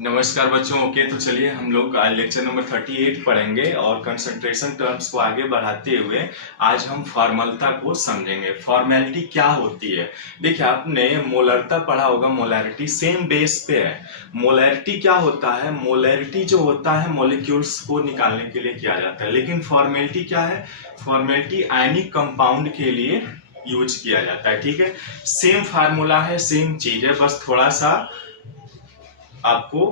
नमस्कार बच्चों। ओके, तो चलिए हम लोग आज लेक्चर नंबर 38 पढ़ेंगे और कंसंट्रेशन टर्म्स को आगे बढ़ाते हुए आज हम फॉर्मलता को समझेंगे। फॉर्मेलिटी क्या होती है? देखिए, आपने मोलरता पढ़ा होगा, मोलैरिटी सेम बेस पे है। मोलैरिटी क्या होता है? मोलैरिटी जो होता है मॉलिक्यूल्स को निकालने के लिए किया जाता है, लेकिन फॉर्मेलिटी क्या है? फॉर्मेलिटी आयनिक कंपाउंड के लिए यूज किया जाता है। ठीक है, सेम फार्मूला है, सेम चीज है, बस थोड़ा सा आपको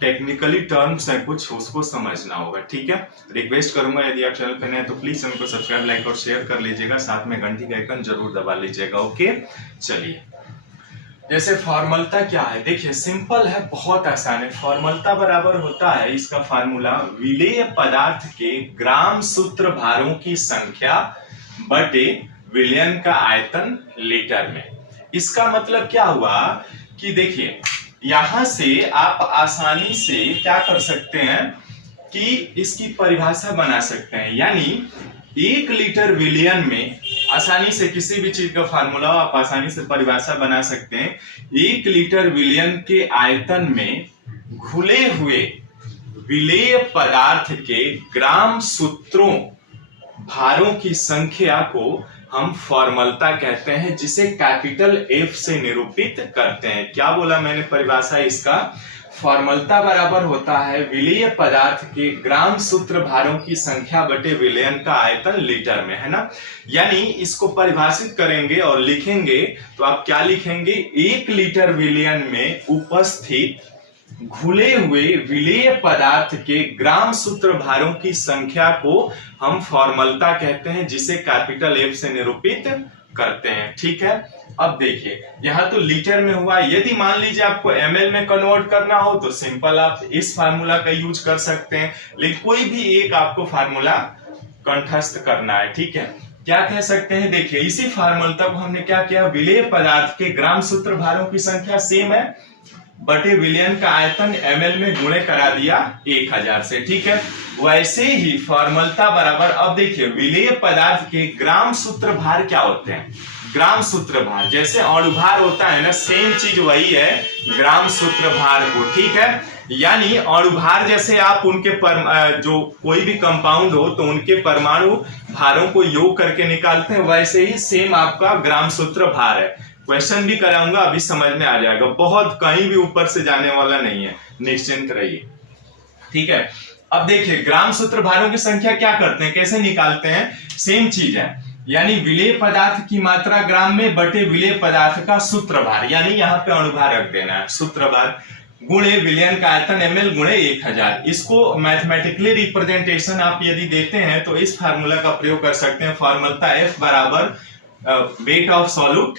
टेक्निकली टर्म्स है कुछ, उसको समझना होगा। ठीक है, रिक्वेस्ट करूंगा यदि आप चैनल पर नए हैं तो प्लीज चैनल को सब्सक्राइब, लाइक और शेयर कर लीजिएगा, साथ में घंटी का आइकन जरूर दबा लीजिएगा। ओके, चलिए, जैसे फॉर्मलता क्या है, देखिए सिंपल है, बहुत आसान है। फॉर्मलता बराबर होता है, इसका फार्मूला विलेय पदार्थ के ग्राम सूत्र भारों की संख्या बटे विलयन का आयतन लीटर में। इसका मतलब क्या हुआ कि देखिए, यहां से आप आसानी से क्या कर सकते हैं कि इसकी परिभाषा बना सकते हैं, यानी 1 लीटर विलयन में आसानी से किसी भी चीज का फार्मूला आप आसानी से परिभाषा बना सकते हैं। 1 लीटर विलयन के आयतन में घुले हुए विलेय पदार्थ के ग्राम सूत्रों भारों की संख्या को हम फॉर्मलता कहते हैं, जिसे कैपिटल एफ से निरूपित करते हैं। क्या बोला मैंने परिभाषा इसका? फॉर्मलता बराबर होता है विलेय पदार्थ के ग्राम सूत्र भारों की संख्या बटे विलयन का आयतन लीटर में, है ना। यानी इसको परिभाषित करेंगे और लिखेंगे तो आप क्या लिखेंगे? 1 लीटर विलयन में उपस्थित घुले हुए विलेय पदार्थ के ग्राम सूत्र भारों की संख्या को हम फॉर्मलता कहते हैं, जिसे कैपिटल एफ से निरूपित करते हैं। ठीक है, अब देखिए, यहां तो लीटर में हुआ, यदि मान लीजिए आपको एमएल में कन्वर्ट करना हो तो सिंपल आप इस फार्मूला का यूज कर सकते हैं, लेकिन कोई भी एक आपको फार्मूला कंठस्थ करना है। ठीक है, क्या कह सकते हैं? देखिए, इसी फार्मूला को हमने क्या किया, विलेय पदार्थ के ग्राम सूत्र भारों की संख्या सेम है बटे विलयन का आयतन एमएल में गुणे करा दिया 1000 से। ठीक है, वैसे ही फॉर्मलता बराबर, अब देखिए विलेय पदार्थ के ग्राम सूत्र भार क्या होते हैं? ग्राम सूत्र भार जैसे अणुभार होता है ना, सेम चीज वही है ग्राम सूत्र भार को। ठीक है, यानी अणुभार जैसे आप उनके जो कोई भी कंपाउंड हो तो उनके परमाणु भारों को योग करके निकालते हैं, वैसे ही सेम आपका ग्राम सूत्र भार है। क्वेश्चन भी कराऊंगा, अभी समझ में आ जाएगा, बहुत कहीं भी ऊपर से जाने वाला नहीं है, निश्चिंत रहिए। ठीक है, अब देखिए ग्राम सूत्र भारों की संख्या क्या करते हैं, कैसे निकालते हैं? सेम चीज है, यानी विलेय पदार्थ की मात्रा ग्राम में बटे विलेय पदार्थ का सूत्र भार, यानी यहाँ पे अणुभार रख देना है, सूत्र भार गुणे विलयन का आयतन एमएल गुणे 1000। इसको मैथमेटिकली रिप्रेजेंटेशन आप यदि देते हैं तो इस फार्मूला का प्रयोग कर सकते हैं। फॉर्मूला एफ बराबर वेट ऑफ सॉल्यूट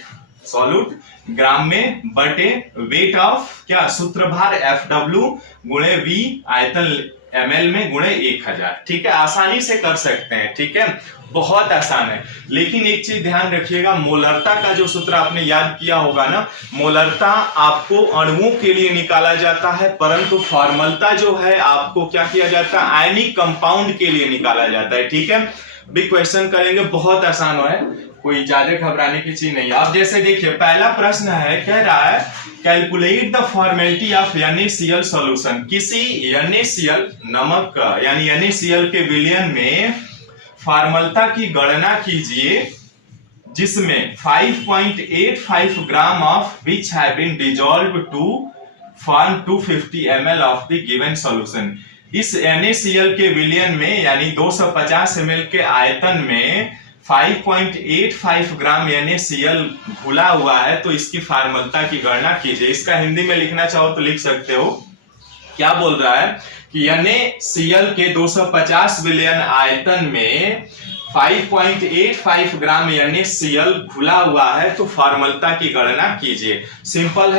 ग्राम में बटे वेट ऑफ क्या सूत्रभार एफ डब्ल्यू गुणे वी आयतन एमएल में गुणे 1000। ठीक है, आसानी से कर सकते हैं। ठीक है, बहुत आसान है, लेकिन एक चीज ध्यान रखिएगा, मोलरता का जो सूत्र आपने याद किया होगा ना, मोलरता आपको अणुओं के लिए निकाला जाता है, परंतु फॉर्मलता जो है आपको क्या किया जाता है? आयनिक कंपाउंड के लिए निकाला जाता है। ठीक है, अभी क्वेश्चन करेंगे, बहुत आसान है, कोई ज्यादा घबराने की चीज नहीं है। अब जैसे देखिए, पहला प्रश्न है, कह रहा है calculate the formality of NaCl solution. किसी NaCl नमक का यानी NaCl के विलयन में फॉर्मलता की गणना कीजिए, जिसमें 5.85 gram of which have been dissolved to form 250 ml of the given solution. इस NaCl के विलयन में यानी 250 ml के आयतन में 5.85 ग्राम NaCl घुला हुआ है, तो इसकी फॉर्मलता की गणना कीजिए। इसका हिंदी में लिखना चाहो तो लिख सकते हो। क्या बोल रहा है कि NaCl के 250 विलयन आयतन में 5.85 ग्राम NaCl घुला हुआ है, तो फॉर्मलता की गणना कीजिए। सिंपल है।